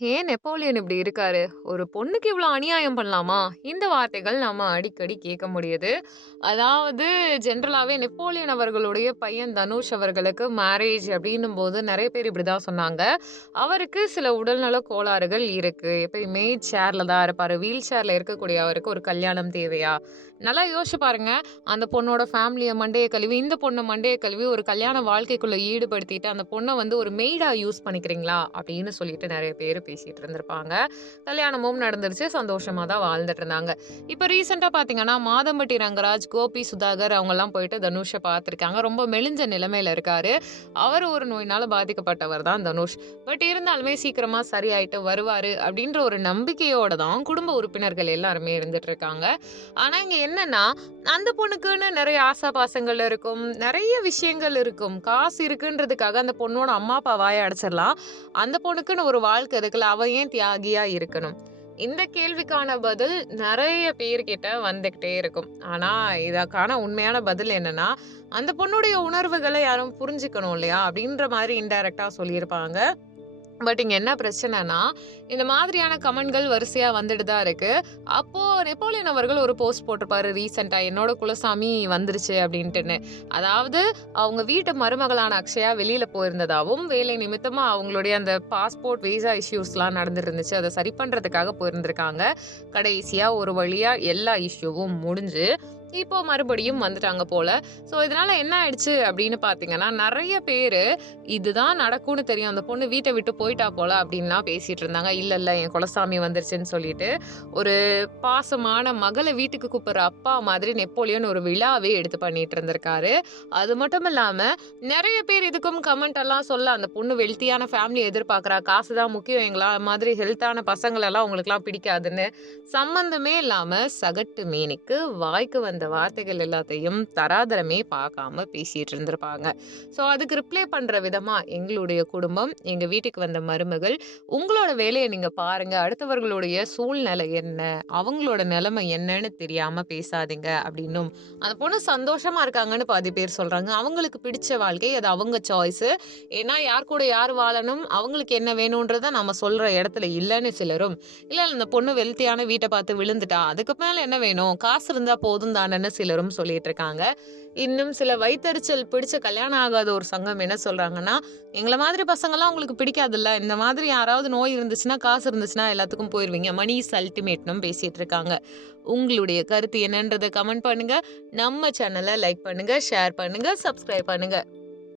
ஏன் நெப்போலியன் இப்படி இருக்காரு? ஒரு பொண்ணுக்கு இவ்ளோ அநியாயம் பண்ணலாமா? இந்த வார்த்தைகள் நாம அடிக்கடி கேட்க முடியுது. அதாவது ஜென்ரலாவே நெப்போலியன் அவர்களுடைய பையன் தனுஷ் அவர்களுக்கு மேரேஜ் அப்படின்னும்போது நெறைய பேர் இப்படிதான் சொன்னாங்க. அவருக்கு சில உடல்நல கோளாறுகள் இருக்கு. எப்பயுமே சேர்ல தான் இருப்பாரு. வீல் சேர்ல இருக்கக்கூடிய அவருக்கு ஒரு கல்யாணம் தேவையா? நல்லா யோசிச்சு பாருங்க. அந்த பொண்ணோட ஃபேமிலிய மண்டைய கழுவி, இந்த பொண்ண மண்டைய கழுவி ஒரு கல்யாண வாழ்க்கைக்குள்ள ஈடுபடுத்திட்டு, அந்த பொண்ண வந்து ஒரு மெய்டா யூஸ் பண்ணிக்கிறீங்களா? அப்படின்னு சொல்லிட்டு நெறைய பேரு பேசிட்டு இருந்திருப்பாங்க. கல்யாணமும் நடந்துருச்சு. சந்தோஷமா தான் வாழ்ந்துட்டு இருந்தாங்க. இப்ப ரீசென்ட்டா பார்த்தீங்கன்னா, மாதம்பட்டி ரங்கராஜ், கோபி சுதாகர் அவங்கலாம் போயிட்டு தனுஷ பார்த்துருக்காங்க. ரொம்ப மெலிஞ்ச நிலைமையில இருக்காரு. அவரு ஒரு நோயினால பாதிக்கப்பட்டவர் தான் தனுஷ். பட் இருந்தாலுமே சீக்கிரமா சரியாயிட்டு வருவாரு அப்படின்ற ஒரு நம்பிக்கையோட தான் குடும்ப உறுப்பினர்கள் எல்லாருமே இருந்துட்டு இருக்காங்க. ஆனா இங்க என்னன்னா, அந்த பொண்ணுக்குன்னு நெறைய ஆசாபாசங்கள் இருக்கும். நெறைய விஷயங்கள் இருக்கும். காசு இருக்குன்றதுக்காக அந்த பொண்ணோட அம்மா, அப்பா வாய அடைச்சிடலாம். அந்த பொண்ணுக்குன்னு ஒரு வாழ்க்கை இருக்குல்ல, அவ ஏன் தியாகியா இருக்கணும்? இந்த கேள்விக்கான பதில் நெறைய பேர்கிட்ட வந்துகிட்டே இருக்கும். ஆனா, இதற்கான உண்மையான பதில் என்னன்னா, அந்த பொண்ணுடைய உணர்வுகள யாரும் புரிஞ்சுக்கணும் இல்லையா? அப்படின்ற மாரி இன்டைரக்ட்டா சொல்லியிருப்பாங்க. பட் இங்க என்ன பிரச்சனைன்னா, இந்த மாதிரியான கமெண்ட்கள் வரிசையா வந்துட்டு தான் இருக்கு. அப்போ நெப்போலியன் அவர்கள் ஒரு போஸ்ட் போட்டிருப்பாரு ரீசென்ட்டா, "என்னோட குலசாமி வந்துருச்சு" அப்படின்ட்டுன்னு. அதாவது அவங்க வீட்டு மருமகளான அக்ஷயா வெளியில போயிருந்ததாவும், வேலை நிமித்தமா அவங்களுடைய அந்த பாஸ்போர்ட், விசா இஷ்யூஸ்லாம் நடந்துட்டு இருந்துச்சு. அத சரி பண்றதுக்காக போயிருந்திருக்காங்க. கடைசியா ஒரு வழியா எல்லா இஷ்யூவும் முடிஞ்சு, இப்போ மறுபடியும் வந்துட்டாங்க போல. ஸோ இதனால என்ன ஆயிடுச்சு அப்படின்னு பார்த்தீங்கன்னா, நெறைய பேரு இதுதான் நடக்கும்னு தெரியும். அந்த பொண்ணு வீட்ட விட்டு போயிட்டா போல அப்டின்லாம் பேசிட்டு இருந்தாங்க. இல்ல, இல்ல என் குலசாமி வந்துருச்சுன்னு சொல்லிட்டு, ஒரு பாசமான மகள வீட்டுக்கு கூப்பிடுற அப்பா மாதிரி நெப்போலியன் ஒரு விழாவே எடுத்து பண்ணிட்டு இருந்திருக்காரு. அது மட்டும் இல்லாம நெறைய பேர் இதுக்கும் கமெண்ட் எல்லாம் சொல்ல, அந்த பொண்ணு வெல்த்தியான ஃபேமிலிய எதிர்பார்க்கிறா. காசு தான் முக்கியம். எங்கள மாதிரி ஹெல்த்தான பசங்களெல்லாம் உங்களுக்குலாம் பிடிக்காதுன்னு, சம்மந்தமே இல்லாம சகட்டு மேனிக்கு வாய்க்கு வந்த வார்த்தைகள் எல்லாத்தையும் தராதரமே பார்க்காம பேசிட்டு இருந்திருப்பாங்க. ஸோ அதுக்கு ரிப்ளை பண்ற விதமா, எங்களுடைய குடும்பம், எங்க வீட்டுக்கு வந்த மருமகள், உங்களோட வேலைய நீங்க பாருங்க. அடுத்தவர்களுடைய சூழ்நிலை என்ன? அவங்களோட நிலைமை என்னன்னு தெரியாம பேசாதீங்க அப்படின்னும், அந்த பொண்ணு சந்தோஷமா இருக்காங்கன்னு பாதி பேர் சொல்றாங்க. அவங்களுக்கு பிடிச்ச வாழ்க்கை, அது அவங்க சாய்ஸு. ஏன்னா யார் கூட யார் வாழணும், அவங்களுக்கு என்ன வேணும்ன்றத நம்ம சொல்ற இடத்துல இல்லன்னு சிலரும், இல்ல அந்த பொண்ணு வெல்த்தியான வீட்ட பார்த்து விழுந்துட்டா, அதுக்கு மேல என்ன வேணும்? காசு இருந்தா போதும் தானன்னு சிலரும் சொல்லிட்டு இருக்காங்க. இன்னும் சில வயித்தெரிச்சல் பிடிச்ச கல்யாணம் ஆகாத ஒரு சங்கம் என்ன சொல்றாங்கன்னா, எங்கள மாதிரி பசங்கலாம் உங்களுக்கு பிடிக்காதுல்ல. இந்த மாதிரி யாராவது நோய் இருந்துச்சுன்னா, காசு இருந்துச்சுன்னா எல்லாத்துக்கும் போயிருவீங்க. மனி இஸ் அல்டிமேட்னும் பேசிட்டு இருக்காங்க. உங்களுடைய கருத்து என்னன்றத கமெண்ட் பண்ணுங்க. நம்ம சேனல லைக் பண்ணுங்க, ஷேர் பண்ணுங்க, சப்ஸ்கிரைப் பண்ணுங்க.